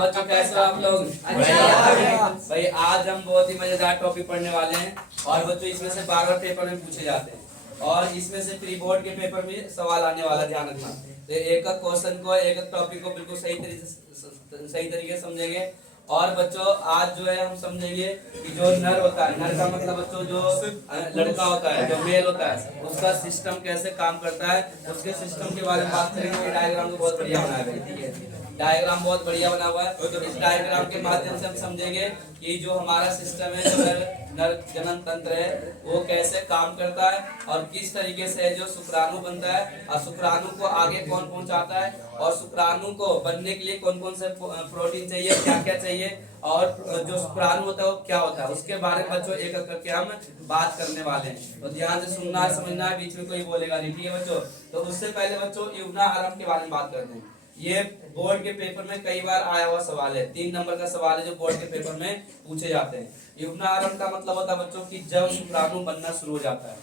बच्चों कैसे हो आप लोग? भाई आज हम बहुत ही मजेदार टॉपिक पढ़ने वाले हैं और बच्चों इसमें से 12 पेपर में पूछे जाते हैं और इसमें से प्री बोर्ड के पेपर में सवाल आने वाला, ध्यान रखना। तो एक एक क्वेश्चन को, एक एक टॉपिक को बिल्कुल सही तरीके से समझेंगे। और बच्चों आज जो है हम समझेंगे कि जो नर होता है, नर का मतलब बच्चों जो लड़का होता है, जो मेल होता है, उसका सिस्टम कैसे काम करता है, उसके सिस्टम के बारे में बात करेंगे। डायग्राम तो बहुत बढ़िया बनाया है, ठीक है, डायग्राम बहुत बढ़िया बना हुआ है। तो इस डायग्राम के माध्यम से हम समझेंगे कि जो हमारा सिस्टम है, जो नर जनन तंत्र है, वो कैसे काम करता है और किस तरीके से जो शुक्राणु बनता है और शुक्राणु को आगे कौन पहुंचाता है और शुक्राणु को बनने के लिए कौन कौन से प्रोटीन चाहिए, क्या क्या चाहिए और जो शुक्राणु होता है वो क्या होता है, उसके बारे में बच्चों एक एक करके हम बात करने वाले हैं। तो ध्यान से सुनना है, समझना है, बीच में कोई बोलेगा नहीं, ठीक है बच्चों। तो उससे पहले बच्चों युग्ना आरंभ के बारे में बात करते हैं। ये बोर्ड के पेपर में कई बार आया हुआ सवाल है, 3 नंबर का सवाल है जो बोर्ड के पेपर में पूछे जाते हैं। युग्नारंभ का मतलब होता है बच्चों कि जब शुक्राणु बनना शुरू हो जाता है,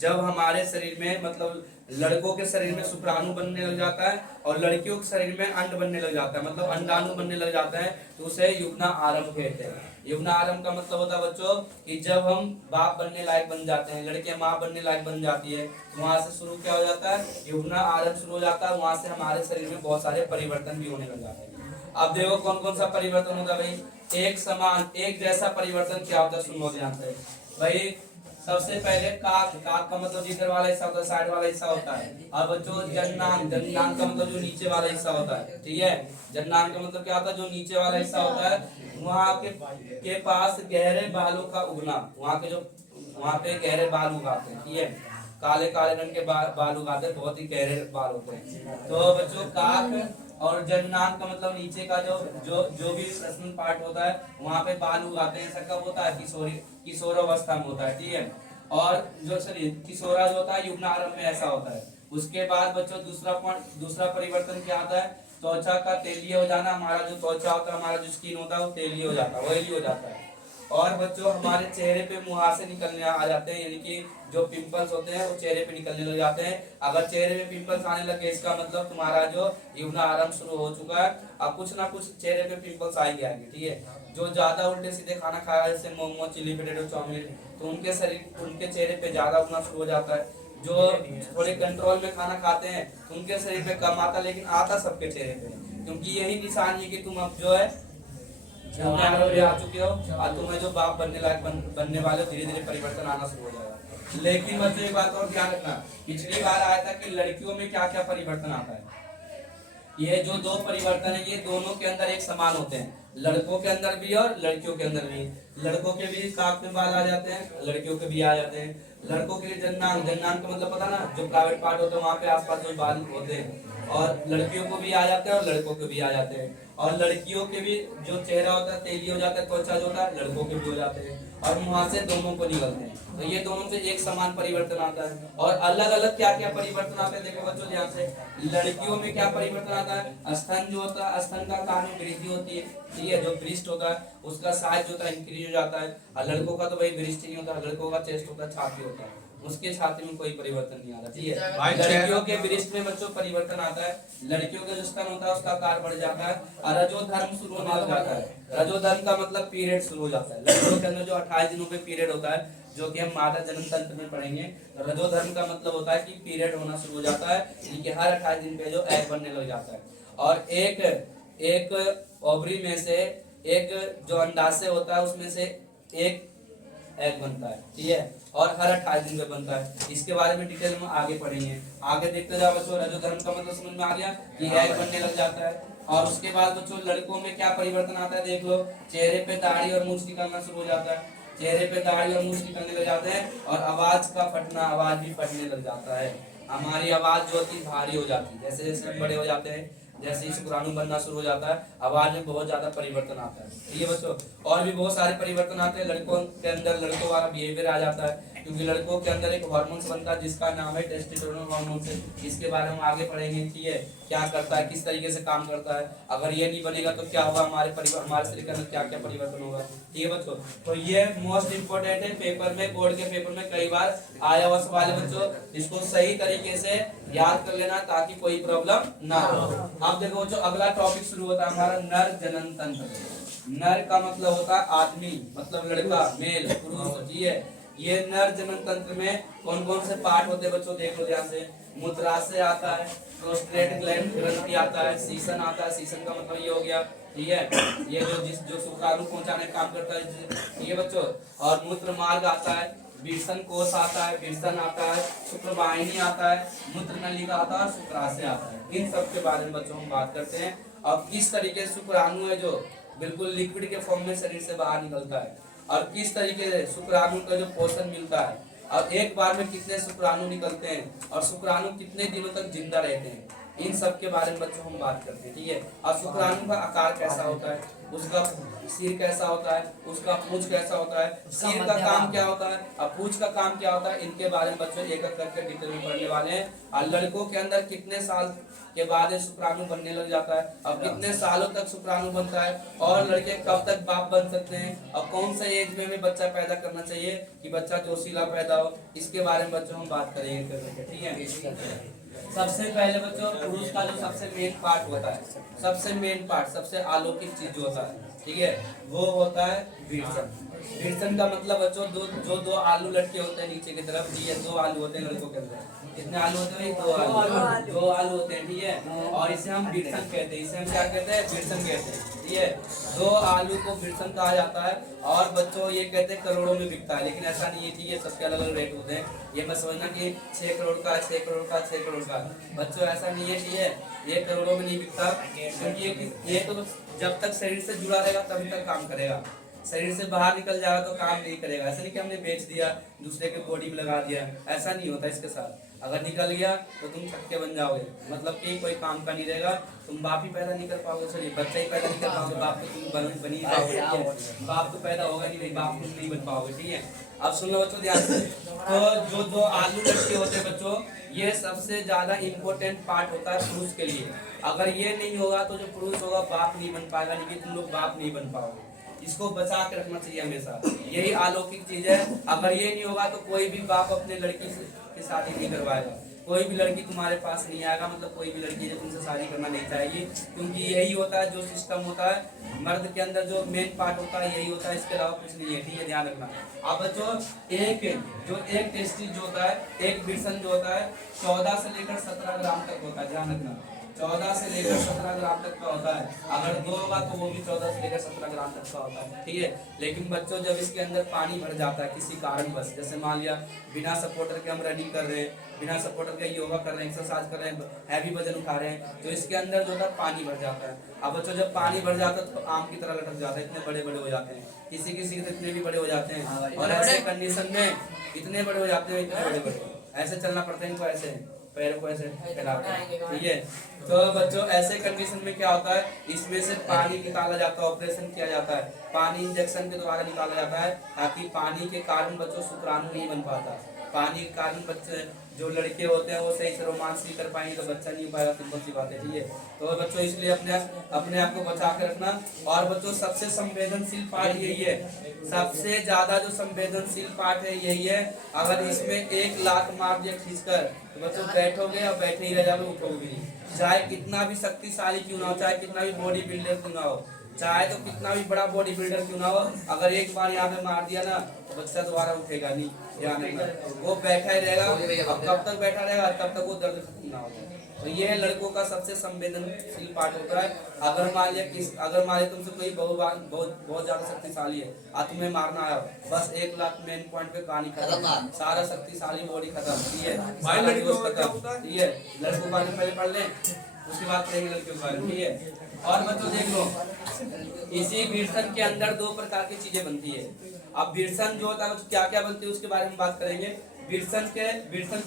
जब हमारे शरीर में मतलब लड़कों के शरीर में शुक्राणु बनने लग जाता है और लड़कियों के शरीर में अंड बनने लग जाता है, मतलब अंडाणु बनने लग जाता है, तो उसे युग्ना आरंभ कहते हैं। युग्ना आरंभ का मतलब होता है बच्चों कि जब हम बाप बनने लायक बन जाते हैं, लड़कियां माँ बनने लायक बन जाती है, वहां से शुरू क्या हो जाता है, युग्ना आरंभ शुरू हो जाता है। वहां से हमारे शरीर में बहुत सारे परिवर्तन भी होने लग जाते हैं। अब देखो कौन कौन सा परिवर्तन होता है भाई। एक समान, एक जैसा परिवर्तन क्या होता है, सुनो ध्यान से भाई। सबसे पहले काक, काक का मतलब जिधर वाला हिस्सा होता है, साइड वाला हिस्सा होता है। और बच्चों जन्नांग, जन्नांग का मतलब जो नीचे वाला हिस्सा होता है, ठीक है। जन्नांग का मतलब क्या होता है, जो नीचे वाला हिस्सा होता है, वहाँ के पास गहरे बालों का उगना, वहाँ पे गहरे बाल उगाते हैं, ठीक है, काले काले रंग के बाल उगाते हैं, बहुत ही गहरे बाल होते हैं। तो बच्चों काक और जन्नांग का मतलब नीचे का जो भी श्वसन पार्ट होता है, वहाँ पे बाल उगाते हैं। ऐसा कब होता है, किशोरावस्था में होता है, ठीक है। और जो शरीर किशोरा जो होता है युग्नारंभ में ऐसा होता है। उसके बाद बच्चों दूसरा परिवर्तन क्या आता है, त्वचा का तेलीय हो जाना। हमारा जो त्वचा होता है, हमारा जो स्किन होता है वो तेलीय हो जाता है, ऑयली हो जाता है। और बच्चों हमारे चेहरे पे मुहासे निकलने आ जाते हैं, यानी कि जो पिंपल्स होते हैं वो चेहरे पे निकलने लग जाते हैं। अगर चेहरे पे पिंपल्स आने लगे, इसका मतलब तुम्हारा जो युग्ना आरंभ शुरू हो चुका है। अब कुछ ना कुछ चेहरे पे पिंपल्स आएंगे आगे, ठीक है। जो ज्यादा उल्टे सीधे खाना खाया, जैसे मोमो, चिली पोटेटो, चाउमीन, तो उनके चेहरे पे ज्यादा उगना शुरू हो जाता है। जो थोड़े कंट्रोल में खाना खाते हैं तो उनके शरीर पे कम आता, लेकिन आता सबके चेहरे पे, क्योंकि यही निशानी है कि तुम अब जो है आ चुके हो और तुम्हें जो बाप बनने लायक बनने वाले, धीरे धीरे परिवर्तन आना शुरू हो जाएगा। लेकिन बच्चों एक बात और ध्यान रखना, पिछली बार आया था कि लड़कियों में क्या क्या परिवर्तन आता है। ये जो 2 परिवर्तन है, ये दोनों के अंदर एक समान होते हैं, लड़कों के अंदर भी और लड़कियों के अंदर भी। लड़कों के भी काक में बाल आ जाते हैं, लड़कियों के भी आ जाते हैं। लड़कों के लिए जन्नांग, जन्नांग का मतलब पता ना, जो प्राइवेट पार्ट होता है वहाँ पे आसपास जो बाल होते हैं। और लड़कियों को भी आ जाते हैं और लड़कों के भी आ जाते हैं। और लड़कियों के भी जो चेहरा होता है तेली हो जाता है, त्वचा जो होता है, लड़कों के भी हो जाते हैं। और मुंह से दोनों को निकलते हैं, तो ये दोनों से एक समान परिवर्तन आता है। और अलग अलग क्या क्या परिवर्तन आते हैं, देखो बच्चों ध्यान से। लड़कियों में क्या परिवर्तन आता है, स्तन जो होता है, स्तन का कार्य में वृद्धि होती है, ठीक है, जो ब्रेस्ट होता है उसका साइज जो होता है इंक्रीज हो जाता है। और लड़कों का तो भाई ब्रेस्ट नहीं होता, लड़कों का चेस्ट होता है, छाती होता है, उसके छाती में कोई परिवर्तन नहीं आता, ठीक है। लड़कियों के ब्रेस्ट में बच्चों परिवर्तन आता है, लड़कियों का जो स्तन होता है उसका आकार बढ़ जाता है और रजोधर्म शुरू होने लग जाता है। रजोधर्म का मतलब पीरियड शुरू हो जाता है। लड़कियों के अंदर जो 28 दिनों पे पीरियड होता है, जो कि हम मादा जन्म तंत्र में पढ़ेंगे। तो रजोधर्म का मतलब होता है कि पीरियड होना शुरू हो जाता है, यानी कि हर 28 दिन पे जो एग बनने लग जाता है। और एक ओवरी में से एक जो अंडाशय होता है उसमें से एक एग बनता है, ठीक है, और हर 28 दिन पे बनता है। इसके बारे में डिटेल में आगे पढ़ेंगे। आगे देखते जाओ बच्चों, रजोधर्म का मतलब समझ में आ गया कि एग बनने लग जाता है। और उसके बाद बच्चों लड़कों में क्या परिवर्तन आता है, देख लो, चेहरे पे दाढ़ी और मूंछ निकलना शुरू हो जाता है, चेहरे पे दाढ़ी और मूंछ निकलने लग जाते हैं। और आवाज का फटना, आवाज भी फटने लग जाता है। हमारी आवाज जो होती है भारी हो जाती है, जैसे जैसे हम बड़े हो जाते हैं, जैसे ही शुक्राणु बनना शुरू हो जाता है, आवाज में बहुत ज्यादा परिवर्तन आता है, ठीक है बच्चों। और भी बहुत सारे परिवर्तन आते हैं लड़कों के अंदर, लड़कों वाला बिहेवियर आ जाता है। क्योंकि लड़कों के अंदर एक हार्मोन बनता है जिसका नाम है टेस्टोस्टेरोन हार्मोन। इसके बारे में हम आगे पढ़ेंगे, ठीक है, क्या करता है, किस तरीके से काम करता है। अगर ये नहीं बनेगा तो क्या होगा, हमारे परिवार, हमारे शरीर के अंदर क्या क्या परिवर्तन होगा, ठीक है बच्चों। तो ये मोस्ट इंपोर्टेंट है, पेपर में, बोर्ड के पेपर में कई बार आया हुआ सवाल है बच्चों। इसको सही तरीके से याद कर लेना ताकि कोई प्रॉब्लम ना हो। अब देखो बच्चों, अगला टॉपिक शुरू होता है हमारा नर जनन तंत्र। नर का मतलब होता है आदमी, मतलब लड़का, मेल, पुरुष, ठीक है। ये नर जनन तंत्र में कौन कौन से पार्ट होते हैं बच्चों, देख लो ध्यान से। मूत्राशय आता है, प्रोस्टेट ग्लैंड ग्रंथि आता है, सीसन आता है, सीसन का मतलब ये हो गया, ठीक है, ये जो शुक्राणु पहुंचाने का काम करता है, ठीक है बच्चों। और मूत्र मार्ग आता है, विरसन कोष आता है, विरसन आता है, शुक्रवाहिनी आता है, मूत्र नलिका आता है, शुक्राशय आता है। इन सब के बारे में बच्चों हम बात करते हैं। अब किस तरीके से शुक्राणु है जो बिल्कुल लिक्विड के फॉर्म में शरीर से बाहर निकलता है, और किस तरीके से शुक्राणु का जो पोषण मिलता है, और एक बार में कितने शुक्राणु निकलते हैं, और शुक्राणु कितने दिनों तक जिंदा रहते हैं, इन सब के बारे में बच्चों हम बात करते हैं, ठीक है। और शुक्राणु का आकार कैसा होता है, उसका सिर कैसा होता है, उसका पूंछ कैसा होता है, सिर का काम क्या होता है और पूंछ का काम क्या होता है, इनके बारे में बच्चों एक एक करके डिटेल में पढ़ने वाले हैं। और लड़कों के अंदर कितने साल के बाद शुक्राणु बनने लग जाता है, और कितने सालों तक शुक्राणु बनता है, और लड़के कब तक बाप बन सकते हैं, और कौन सा एज में बच्चा पैदा करना चाहिए कि बच्चा जोशीला पैदा हो, इसके बारे में बच्चों हम बात करेंगे, ठीक है। सबसे पहले बच्चों, पुरुष का जो सबसे मेन पार्ट होता है, सबसे मेन पार्ट, सबसे अलौकिक चीज जो होता है, ठीक है, वो होता है विरसन। विरसन का मतलब बच्चों दो आलू लटके होते हैं नीचे की तरफ, ये 2 आलू होते हैं लड़कों के अंदर। कितने आलू होते हैं, 2 आलू, 2 आलू होते हैं, ठीक है। और इसे हम विरसन कहते हैं, इसे हम क्या कहते हैं, विरसन कहते हैं, ठीक है। 2 आलू को विरसन कहा जाता है। और बच्चों ये कहते हैं करोड़ों में बिकता है, लेकिन ऐसा नहीं है, ठीक है, सबके अलग अलग रेट होते हैं। ये मत समझना कि 6 करोड़ का, 6 करोड़ का, 6 करोड़ का, बच्चों ऐसा नहीं है, ठीक है, ये करोड़ों में नहीं बिकता, क्योंकि ये तो जब तक शरीर से जुड़ा रहेगा तभी तक काम करेगा। शरीर से बाहर निकल जाएगा तो काम नहीं करेगा। ऐसा नहीं कि हमने बेच दिया, दूसरे के बॉडी में लगा दिया, ऐसा नहीं होता इसके साथ। अगर निकल गया तो तुम छक्के बन जाओगे, मतलब कि कोई काम का नहीं रहेगा, तुम बाप ही पैदा नहीं कर पाओगे, सॉरी बच्चा ही पैदा नहीं कर पाओगे, बाप तो तुम बन ही पाओगे, बाप तो पैदा होगा नहीं, बाप तुम नहीं बन पाओगे, ठीक है। अब सुन लो बच्चों ध्यान से। तो जो 2 आलू लटके होते हैं बच्चों, ये सबसे ज्यादा इम्पोर्टेंट पार्ट होता है पुरुष के लिए। अगर ये नहीं होगा तो जो पुरुष होगा बाप नहीं बन पाएगा, नहीं तुम लोग बाप नहीं बन पाओगे। इसको बचा के रखना चाहिए हमेशा, यही अलौकिक चीज है। अगर ये नहीं होगा तो कोई भी बाप अपने लड़की की शादी नहीं करवाएगा, कोई भी लड़की तुम्हारे पास नहीं आएगा, मतलब कोई भी लड़की जो तुमसे शादी करना नहीं चाहेगी, क्योंकि यही होता है जो सिस्टम होता है मर्द के अंदर, जो मेन पार्ट होता है यही होता है, इसके अलावा कुछ नहीं है, ठीक है, ध्यान रखना। अब बच्चों एक टेस्टिस जो होता है, एक विरसन जो होता है 14 से लेकर 17 ग्राम तक होता है, ध्यान रखना, 14 से लेकर 17 ग्राम तक का होता है। अगर 2 होगा तो वो भी 14 से लेकर 17 ग्राम तक का होता है, ठीक है। लेकिन बच्चों जब इसके अंदर पानी भर जाता है किसी कारणवश, जैसे मान लिया बिना सपोर्टर के हम रनिंग कर रहे हैं, बिना सपोर्टर के योगा कर रहे हैं, एक्सरसाइज कर रहे हैं, हैवी वजन उठा रहे हैं, तो इसके अंदर जो है पानी भर जाता है। अब बच्चों जब पानी भर जाता है तो आम की तरह लटक जाता है, इतने बड़े बड़े हो जाते हैं, किसी किसी के इतने भी बड़े हो जाते हैं, और ऐसे कंडीशन में इतने बड़े हो जाते हैं, इतने बड़े बड़े ऐसे चलना पड़ता है इनको, ऐसे पैरों को ऐसे फैलाते हैं, ठीक है। तो बच्चों ऐसे कंडीशन में क्या होता है, इसमें से पानी निकाला जाता है, ऑपरेशन किया जाता है, पानी इंजेक्शन के द्वारा निकाला जाता है, ताकि पानी के कारण बच्चों शुक्राणु नहीं बन पाता। पानी के कारण बच्चे जो लड़के होते हैं वो सही से रोमांस नहीं कर पाएंगे तो बच्चा नहीं हो पाएगा, सिंपल सी बात है, ठीक है। तो बच्चों इसलिए अपने आप को बचा के रखना। और बच्चों सबसे संवेदनशील पार्ट यही है, सबसे ज्यादा जो संवेदनशील पार्ट है यही है। अगर इसमें 1 लाख मार दिया खींचकर तो बच्चों बैठोगे और बैठे ही रह जाओगे, उठोगे नहीं, चाहे कितना भी शक्तिशाली क्यों ना हो, चाहे कितना भी बॉडी बिल्डर क्यों ना हो, चाहे तो कितना भी बड़ा बॉडी बिल्डर क्यों ना हो, अगर एक बार यहाँ पे मार दिया ना तो बच्चा दोबारा उठेगा नहीं, ध्यान रखना, वो बैठा ही रहेगा। अब कब तक बैठा रहेगा, तब तक वो दर्द खत्म ना हो। तो ये लड़कों का सबसे संवेदनशील पार्ट होता है। अगर मान लिया तुमसे कोई बहुत ज्यादा शक्तिशाली है और तुम्हें मारना आया, बस 1 लाख मेन पॉइंट पे कहानी खत्म, सारा शक्तिशाली बॉडी खत्म, ठीक है, ठीक है। लड़कों का पहले पढ़ लें, उसके बाद पढ़ेंगे लड़कियों के बारे में, ठीक है। और बच्चों देख लो, इसी विरसन के अंदर 2 प्रकार की चीजें बनती है। अब विरसन जो होता है क्या क्या बनती है उसके बारे में बात करेंगे। विरसन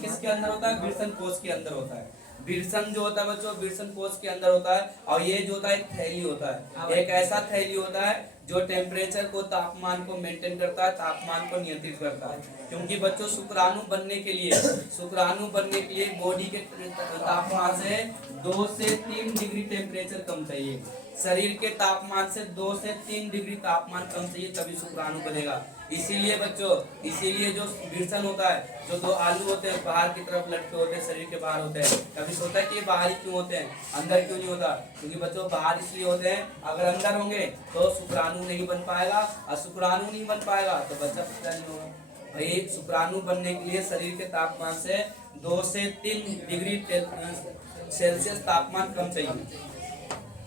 किसके अंदर होता है, विरसन कोष के अंदर होता है। विरसन जो होता है बच्चों, विरसन कोश के अंदर होता है, और ये जो होता है एक थैली होता है, एक ऐसा थैली होता है जो टेम्परेचर को, तापमान को मेंटेन करता है, तापमान को नियंत्रित करता है। क्योंकि बच्चों शुक्राणु बनने के लिए बॉडी के तापमान से 2 से 3 डिग्री टेम्परेचर कम चाहिए। शरीर के तापमान से 2 से 3 डिग्री तापमान कम चाहिए, तभी शुक्राणु बनेगा। इसीलिए बच्चों, इसीलिए जो विरसन होता है, जो 2 आलू होते हैं बाहर की तरफ लटके होते हैं, शरीर के बाहर होते हैं। कभी सोचता है कि ये बाहर ही क्यों होते हैं, अंदर क्यों नहीं होता? क्योंकि बच्चों बाहर इसलिए होते हैं, अगर अंदर होंगे तो शुक्राणु नहीं बन पाएगा, और शुक्राणु नहीं बन पाएगा तो बच्चा पैदा नहीं होगा। भाई शुक्राणु बनने के लिए शरीर के तापमान से 2 से 3 डिग्री सेल्सियस तापमान कम चाहिए,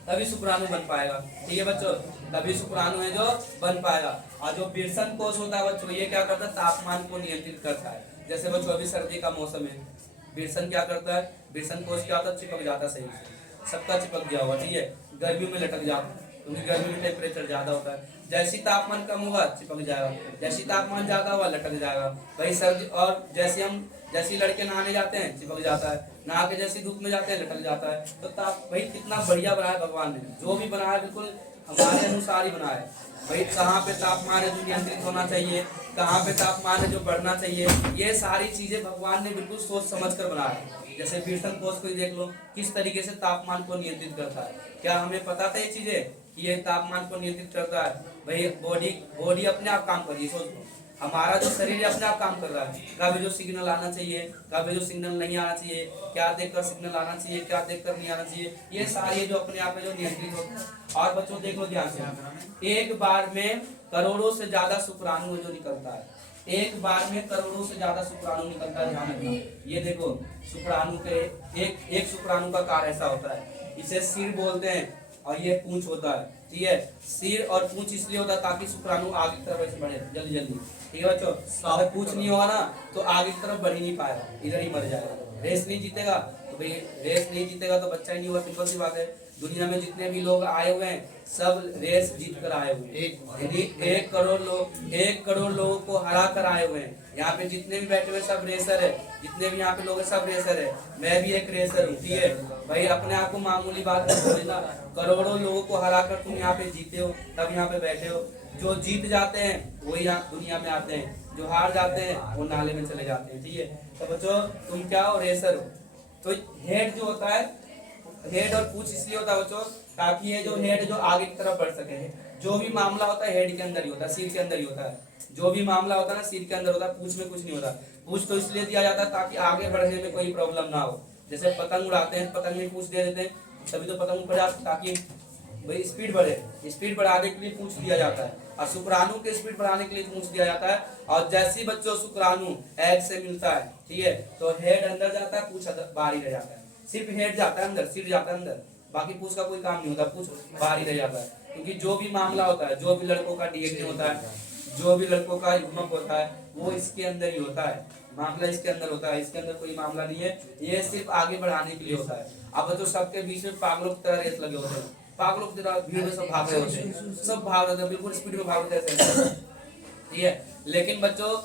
तभी शुक्राणु बन पाएगा। ठीक है बच्चों, तभी शुक्राणु है जो बन पाएगा। और जो विरसन कोश होता है बच्चों, ये क्या करता है? तापमान को नियंत्रित करता है। जैसे बच्चों अभी सर्दी का मौसम है, विरसन क्या करता है? विरसन कोश क्या होता है? चिपक जाता है, सही से सबका चिपक गया हुआ। ठीक है, गर्मियों में लटक जाता है, क्योंकि गर्मी में टेम्परेचर ज्यादा होता है। जैसी तापमान कम होगा चिपक जाएगा, जैसी तापमान ज्यादा होगा लटक जाएगा। वही सर्दी, और जैसे लड़के नहाने जाते हैं चिपक जाता है, नहा के जैसी धूप में जाते हैं लटक जाता है। तो भाई कितना बढ़िया बनाया भगवान ने, जो भी बनाया है बिल्कुल हमारे अनुसार ही बनाया है। भाई कहाँ पे तापमान है जो नियंत्रित होना चाहिए, कहाँ पे तापमान है जो बढ़ना चाहिए, ये सारी चीजें भगवान ने बिल्कुल सोच समझ कर बनाया है। जैसे विरसन कोश को ही देख लो, किस तरीके से तापमान को नियंत्रित करता है। क्या हमें पता था ये चीजें कि ये तापमान को नियंत्रित करता है? भाई बॉडी अपने आप काम कर रही है। सोच लो, हमारा जो शरीर अपने आप काम कर रहा है, कभी जो सिग्नल आना चाहिए, कभी जो सिग्नल नहीं आना चाहिए, क्या देखकर सिग्नल आना चाहिए, क्या देखकर नहीं आना चाहिए, ये सारी जो अपने आप में जो नियंत्रित होता है। और बच्चों देख लो ध्यान से, एक बार में करोड़ों से ज्यादा शुक्राणु जो निकलता है, एक बार में करोड़ों से ज्यादा शुक्राणु निकलता है। ध्यान रखना, ये देखो शुक्राणु के एक शुक्राणु का कार्य ऐसा होता है, इसे सिर बोलते हैं, और ये पूंछ होता है। ठीक है, सिर और पूंछ इसलिए होता है ताकि शुक्राणु आगे की तरफ ऐसे बढ़े जल्दी जल्दी। ठीक है बच्चों, अगर पूंछ नहीं होगा ना तो आगे की तरफ बढ़ ही नहीं पाएगा, इधर ही मर जाएगा। रेस नहीं जीतेगा तो भाई रेस नहीं जीतेगा तो बच्चा ही नहीं हुआ, सिंपल सी बात है। दुनिया में जितने भी लोग आए हुए हैं सब रेस जीत कर आए हुए हैं। यदि 1 करोड़ लोगों को हरा कर आए हुए हैं। यहाँ पे जितने भी बैठे हुए सब रेसर है, जितने भी यहाँ पे लोग हैं सब रेसर है, मैं भी एक रेसर हूँ। ठीक है भाई, अपने आप को मामूली बात नहीं समझना, करोड़ों लोगों को हरा कर तुम यहाँ पे जीते हो, तब यहाँ पे बैठे हो। जो जीत जाते हैं वही यहाँ दुनिया में आते हैं, जो हार जाते हैं वो नाले में चले जाते हैं। ठीक है, तो बच्चों तुम क्या हो? रेसर हो। तो हेड जो होता है, हेड और पूंछ इसलिए होता है बच्चों ताकि ये जो हेड जो आगे की तरफ बढ़ सके। जो भी मामला होता है हेड के अंदर ही होता है, सिर के अंदर ही होता है। जो भी मामला होता है ना सिर के अंदर होता है, पूंछ में कुछ नहीं होता। पूंछ तो इसलिए दिया जाता है ताकि आगे बढ़ने में कोई प्रॉब्लम ना हो। जैसे पतंग उड़ाते हैं, पतंग में पूंछ दे देते हैं, तभी तो पतंग ऊपर जाती, ताकि भाई स्पीड बढ़े, स्पीड बढ़ाने के लिए पूंछ दिया जाता है। और शुक्राणु के स्पीड बढ़ाने के लिए पूंछ दिया जाता है। और जैसे बच्चों शुक्राणु एग से मिलता है, ठीक है, तो हेड अंदर जाता है, पूंछ बाहर ही रह जाता है। सिर्फ हेड जाता है अंदर, सिर जाता है अंदर, बाकी पूंछ का कोई काम नहीं होता, पूंछ बाहर ही रह जाता है। क्योंकि जो भी मामला होता है, जो भी लड़कों का डीएनए होता है, जो भी लड़कों का युग्मक होता है, वो इसके अंदर ही होता है। मामला इसके अंदर होता है, इसके अंदर कोई मामला नहीं है, ये सिर्फ आगे बढ़ाने के लिए होता है। अब तो सबके बीच में पागलों की तरह रेस लगे होते हैं, पागलों की तरह भीड़ में सब भाग रहे होते हैं, सब भाग रहे होते हैं, बिल्कुल स्पीड में भाग रहे हैं। ठीक है, लेकिन बच्चों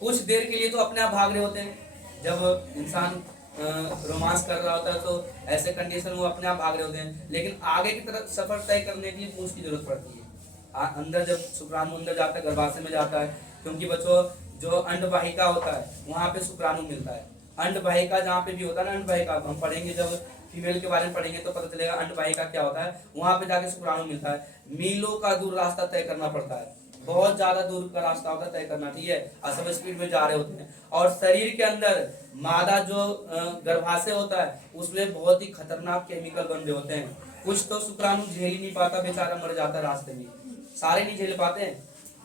कुछ देर के लिए तो अपने आप भाग रहे होते हैं। जब इंसान रोमांस कर रहा होता है तो ऐसे कंडीशन में वो अपने आप भाग रहे होते हैं, लेकिन आगे की तरफ सफर तय करने के लिए पूंछ की जरूरत पड़ती है। अंदर जब शुक्राणु अंदर जाता है, गर्भाशय में जाता है, क्योंकि बच्चों जो अंडवाहिका होता है वहां पे शुक्राणु मिलता है। अंडवाहिका जहाँ पे भी होता है ना, अंडवाहिका हम पढ़ेंगे, जब फीमेल के बारे में पढ़ेंगे तो पता चलेगा अंडवाहिका क्या होता है। वहां पे जाके शुक्राणु मिलता है। मीलों का दूर रास्ता तय करना पड़ता है, बहुत ज्यादा दूर का रास्ता होता है तय करना। ठीक है, और सब स्पीड में जा रहे होते हैं। और शरीर के अंदर मादा जो गर्भाशय होता है उसमें बहुत ही खतरनाक केमिकल बन रहे होते हैं। कुछ तो शुक्राणु झेल ही नहीं पाता, बेचारा मर जाता है रास्ते में। सारे नहीं झेल पाते हैं,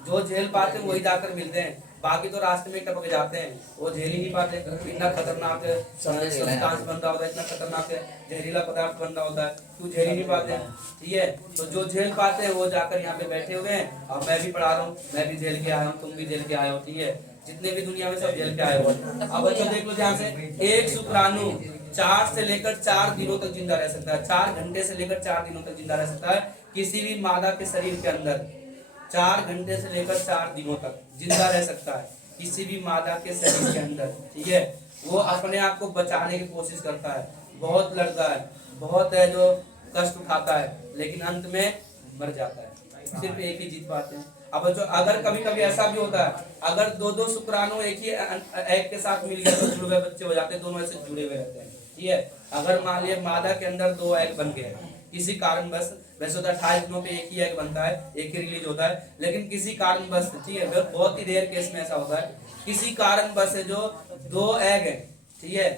जो झेल पाते हैं वही जाकर मिलते हैं, बाकी तो रास्ते में टपक जाते हैं, वो झेल ही नहीं पाते। इतना खतरनाक सब्सटेंस बन रहा होता है, इतना खतरनाक जहरीला पदार्थ बन रहा होता है, क्यों झेल ही नहीं पाते। ठीक है, तो जो झेल पाते हैं वो जाकर यहाँ पे बैठे हुए हैं। और मैं भी पढ़ा रहा हूँ, मैं भी झेल के आया हूँ, तुम भी झेल के आए हो। ठीक है, जितने भी दुनिया में सब झेल के आए हो। अब बच्चों देख लो ध्यान से, एक शुक्राणु 4 से लेकर 4 दिनों तक जिंदा रह सकता है। 4 घंटे से लेकर 4 दिनों तक जिंदा रह सकता है किसी भी मादा के शरीर के अंदर। 4 घंटे से लेकर 4 दिनों तक जिंदा रह सकता है किसी भी मादा के शरीर के अंदर। ठीक है, वो अपने आप को बचाने की कोशिश करता है। बहुत लड़ता है, बहुत है जो कष्ट उठाता है, लेकिन अंत में मर जाता है। सिर्फ एक ही जीत पाते हैं। अब जो अगर कभी कभी ऐसा भी होता है, अगर दो दो शुक्राणु एक ही एग के साथ मिल गए तो जुड़े हुए बच्चे हो जाते हैं, दोनों ऐसे जुड़े हुए रहते हैं। ठीक है, अगर मान लिया मादा के अंदर दो एग बन गए किसी कारण बस, वैसे होता है 28 दिनों पे एक ही एग बनता है, एक ही रिलीज होता है, लेकिन किसी कारण बस, ठीक है, बहुत ही रेयर केस में ऐसा होता है, किसी कारण बस है जो दो एग है, ठीक है,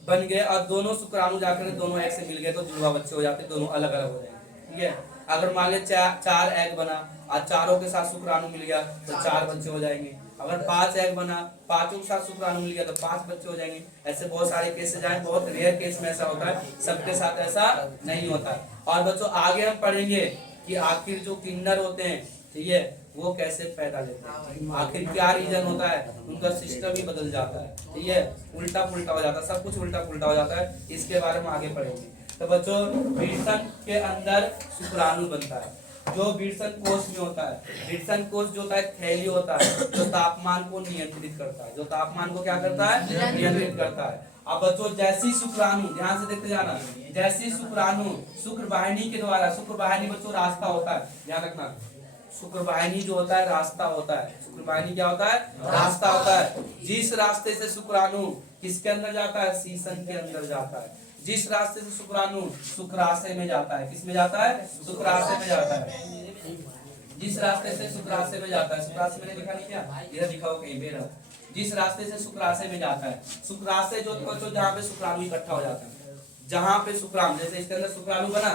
बन गए और दोनों शुक्राणु जाकर दोनों एग से मिल गए तो जुड़वा बच्चे हो जाते हैं, दोनों अलग अलग हो जाएंगे। ठीक है, अगर मान ले चार एग बना और चारों के साथ शुक्राणु मिल गया तो 4 बच्चे हो जाएंगे। अगर 5 एग बना, पांचों के साथ शुक्राणु मिल गया तो 5 बच्चे हो जाएंगे। ऐसे बहुत सारे केसेस आए, बहुत रेयर केस में ऐसा होता है, सबके साथ ऐसा नहीं होता। और बच्चों आगे हम पढ़ेंगे कि आखिर जो किन्नर होते हैं, ठीक है, वो कैसे पैदा लेते हैं, आखिर क्या रीजन होता है, उनका सिस्टम ही बदल जाता है, ठीक है, उल्टा पुल्टा हो जाता है, सब कुछ उल्टा पुल्टा हो जाता है। इसके बारे में आगे पढ़ेंगे। तो बच्चों विरसन के अंदर शुक्राणु बनता है, जो विरसन कोष में होता है। विरसन कोष जो होता है थैली होता है, जो तापमान को नियंत्रित करता है, जो तापमान को क्या करता है, नियंत्रित करता है। अब बच्चों जैसी शुक्राणु, ध्यान से देखते जाना, जैसी शुक्राणु शुक्र वाहिनी के द्वारा, शुक्र वाहिनी बच्चों रास्ता होता है, ध्यान रखना, शुक्र वाहिनी जो होता है रास्ता होता है, शुक्र वाहिनी क्या होता है, रास्ता होता है। जिस रास्ते से शुक्राणु किसके अंदर जाता है, सीसन के अंदर जाता है। जिस रास्ते से शुक्राणु शुक्राशय में जाता है, किस में जाता है, शुक्राशय में जाता है। जिस रास्ते से शुक्राशय में जाता है, शुक्राशय में लिखा नहीं क्या, इधर लिखा हो कहीं पे, जिस रास्ते से शुक्राशय में जाता है, शुक्राशय जो तो जहाँ पे शुक्राणु इकट्ठा हो जाता है, जहाँ पे शुक्राणु, जैसे इसके अंदर शुक्राणु बना,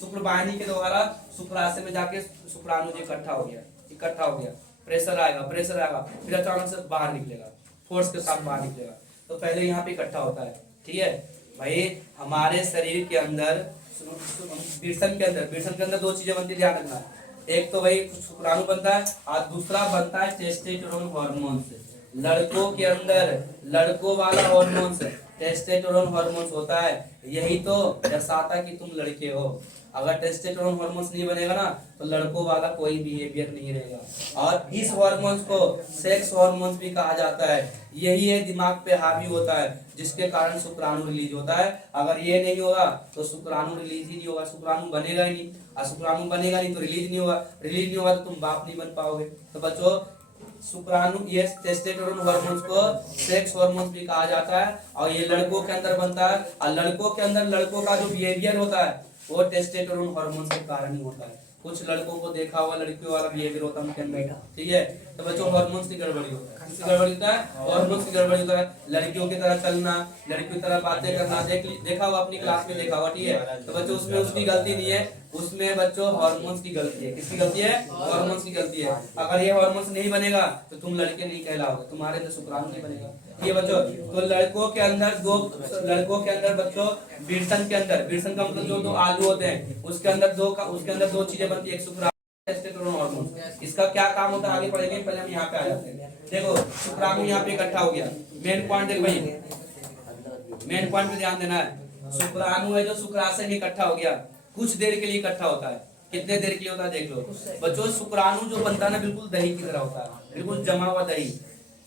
शुक्र वाहिनी के द्वारा शुक्राशय में जाके शुक्राणु जो इकट्ठा हो गया, प्रेशर आएगा, फिर अचानक से बाहर निकलेगा, फोर्स के साथ बाहर निकलेगा। तो पहले यहाँ पे इकट्ठा होता है। ठीक है भाई, हमारे शरीर के अंदर विरसन के अंदर दो चीजें बनती है, ध्यान रखना। एक तो भाई शुक्राणु बनता है और दूसरा बनता है टेस्टोस्टेरोन हार्मोन से। लड़कों के अंदर लड़कों वाला हार्मोन टेस्टोस्टेरोन हार्मोन होता है, यही तो दर्शाता कि तुम लड़के हो। अगर टेस्टोस्टेरोन हार्मोन नहीं बनेगा ना तो लड़कों वाला कोई बिहेवियर नहीं रहेगा। और इस हार्मोन्स को सेक्स हार्मोन्स भी कहा जाता है। यही है दिमाग पे हावी होता है, जिसके कारण शुक्राणु रिलीज होता है। अगर ये नहीं होगा तो शुक्राणु रिलीज ही नहीं होगा, शुक्राणु बनेगा ही नहीं, और शुक्राणु बनेगा नहीं तो रिलीज नहीं होगा, रिलीज नहीं होगा तो तुम बाप नहीं बन पाओगे। तो बच्चों शुक्राणु, ये टेस्टोस्टेरोन हार्मोन्स को सेक्स हार्मोन्स भी कहा जाता है, और ये लड़कों के अंदर बनता है। और लड़कों के अंदर लड़कों का जो बिहेवियर होता है वो टेस्टोस्टेरोन हार्मोन के कारण ही होता है। कुछ लड़कों को देखा हुआ लड़कियों वाला बिहेवियर होता है उनके अंदर, ठीक है। तो बच्चों हार्मोन्स की गड़बड़ी होता है, किसकी गड़बड़ी होता है, हार्मोन्स की गड़बड़ी होता है। लड़कियों की तरह चलना, लड़कियों की तरह बातें करना, देखा हुआ अपनी क्लास में देखा हुआ, ठीक है। तो बच्चों उसमें उसकी गलती नहीं है, उसमें बच्चों हार्मोन्स की गलती है। किसकी गलती है, हार्मोन्स की गलती है। अगर ये हार्मोन्स नहीं बनेगा तो तुम लड़के नहीं कहलाओगे, तुम्हारे अंदर शुक्राणु नहीं बनेगा। ये बच्चों तो लड़कों के अंदर बच्चों विरसन का मतलब जो दो आलू होते हैं उसके अंदर दो चीजें बनती है, एक शुक्राणु, टेस्टोस्टेरोन हार्मोन। इसका क्या काम होता है आगे पढ़ेंगे, पहले हम यहाँ पे आ जाते हैं। देखो शुक्राणु यहाँ पे इकट्ठा हो गया, मेन पॉइंट देख भाई, मेन पॉइंट पे ध्यान देना है। शुक्राणु है जो शुक्राशय में इकट्ठा हो गया, कुछ देर के लिए इकट्ठा होता है। कितने देर के लिए होता है देख लो बच्चों। शुक्राणु जो बनता है ना बिल्कुल दही की तरह होता है, बिल्कुल जमा हुआ दही।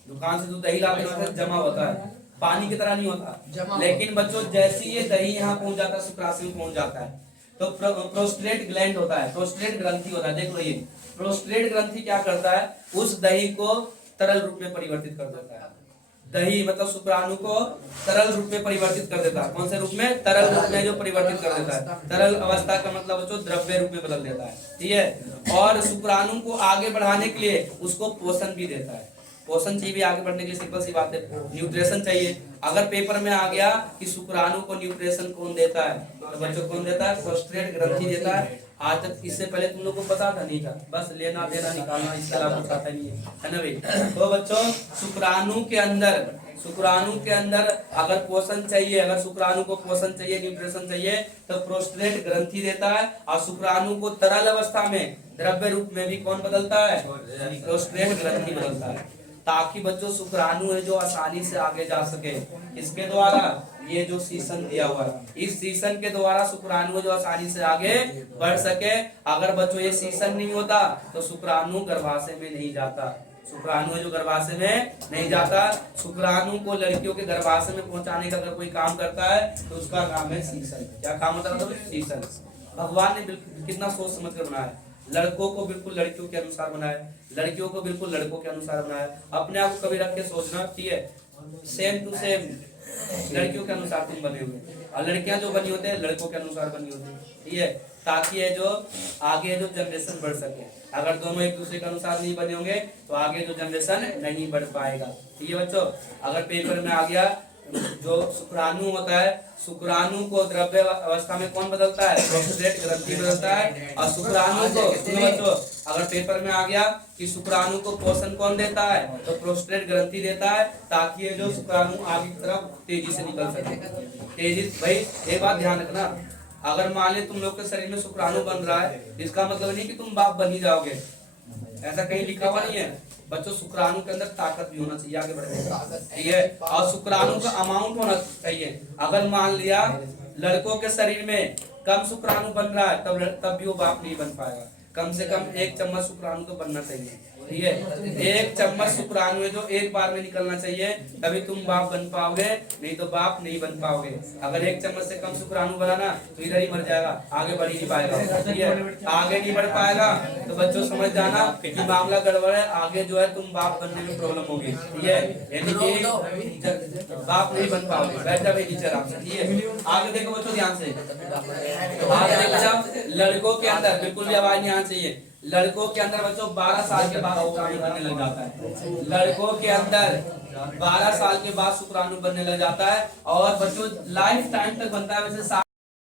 दुकान से जो दही लाते हैं जमा होता है, पानी की तरह नहीं होता। लेकिन बच्चों जैसे ये दही यहाँ पहुंच जाता है, शुक्राशय में पहुंच जाता है, तो प्रोस्टेट ग्लैंड होता है, प्रोस्टेट ग्रंथि होता है। देख लो ये प्रोस्टेट ग्रंथि क्या करता है, उस दही को तरल रूप में परिवर्तित कर देता है। दही मतलब शुक्राणु को तरल रूप में परिवर्तित कर देता है। कौन से रूप में, तरल रूप में जो परिवर्तित कर देता है। तरल अवस्था का मतलब बच्चों द्रव्य रूप में बदल देता है, ठीक है। और शुक्राणु को आगे बढ़ाने के लिए उसको पोषण भी देता है। पोषण चाहिए भी आगे बढ़ने के लिए, सिंपल सी बात है, न्यूट्रिशन चाहिए। अगर पेपर में आ गया कि शुक्राणु को न्यूट्रिशन कौन देता है, तो बच्चों कौन देता है, प्रोस्टेट ग्रंथि देता है। आज तक इससे पहले तुम लोग को पता था नहीं था, बस लेना देना निकालना, इसके अलावा कुछ आता नहीं है ना भाई। तो बच्चों शुक्राणु के अंदर अगर पोषण चाहिए, अगर शुक्राणु को पोषण चाहिए, न्यूट्रिशन चाहिए, तो प्रोस्टेट ग्रंथि देता है। और शुक्राणु को तरल अवस्था में द्रव्य रूप में भी कौन बदलता है, प्रोस्टेट ग्रंथि बदलता है, ताकि बच्चों शुक्राणु है जो आसानी से आगे जा सके। किसके द्वारा, ये जो सीसन दिया हुआ है, इस सीसन के द्वारा शुक्राणु जो आसानी से आगे बढ़ सके। अगर बच्चों ये सीसन नहीं होता तो शुक्राणु गर्भाशय में नहीं जाता, शुक्राणु है जो गर्भाशय में नहीं जाता। शुक्राणु को लड़कियों के गर्भाशय में पहुंचाने का अगर कोई काम करता है तो उसका नाम है सीसल। क्या काम होता है? सीसल। भगवान ने कितना सोच समझ कर बनाया। लड़कों को बिल्कुल लड़कियों के अनुसार बनाया, लड़कियों को बिल्कुल लड़कों के अनुसार बनाया। अपने आप को कभी रख के सोचना, ठीक है, सेम टू सेम लड़कियों के अनुसार तुम बने हुए, और लड़कियां जो बनी होते हैं लड़कों के अनुसार बनी होती है, ठीक है, ताकि ये जो आगे जो जनरेशन बढ़ सके। अगर दोनों एक दूसरे के अनुसार नहीं बने होंगे तो आगे जो जनरेशन नहीं बढ़ पाएगा। ठीक है बच्चों, अगर पेपर में आ गया जो शुक्राणु होता है, शुक्राणु को द्रव्य अवस्था में कौन बदलता है? प्रोस्टेट ग्रंथि बदलता है। और शुक्राणु को बच्चों अगर पेपर में आ गया कि शुक्राणु को पोषण कौन देता है, तो प्रोस्टेट ग्रंथि देता है, ताकि ये जो शुक्राणु आगे की तरफ तेजी से निकल सके। तेजी भाई एक बात ध्यान रखना, अगर मान ले तुम लोग के शरीर में शुक्राणु बन रहा है, इसका मतलब नहीं कि तुम बाप बन ही जाओगे, ऐसा कहीं लिखा हुआ नहीं है बच्चों। शुक्राणु के अंदर ताकत भी होना चाहिए आगे बढ़ने, ठीक है, और शुक्राणु का अमाउंट होना चाहिए। अगर मान लिया लड़कों के शरीर में कम शुक्राणु बन रहा है तब भी वो बाप नहीं बन पाएगा। कम से कम 1 चम्मच शुक्राणु तो बनना चाहिए, ठीक है, 1 चम्मच शुक्राणु है जो एक बार में निकलना चाहिए, तभी तुम बाप बन पाओगे, नहीं तो बाप नहीं बन पाओगे। अगर 1 चम्मच से कम शुक्राणु बना ना तो इधर ही मर जाएगा, आगे बढ़ ही नहीं पाएगा, ठीक है, आगे नहीं बढ़ पाएगा। तो बच्चों समझ जाना कि मामला गड़बड़ है, आगे जो है तुम बाप बनने में प्रॉब्लम होगी, ठीक है, यानी कि बाप नहीं बन पाओगे। बैठ जाओ टीचर आपसे, ठीक है। आगे देखो बच्चों ध्यान से, आगे देखो जब लड़कों के अंदर बिल्कुल भी आवाज नहीं आना चाहिए। लड़कों के अंदर बच्चों 12 साल के बाद शुक्राणु बनने लग जाता है। लड़कों के अंदर 12 साल के बाद शुक्राणु बनने लग जाता है, और बच्चों लाइफ टाइम तक बनता है। वैसे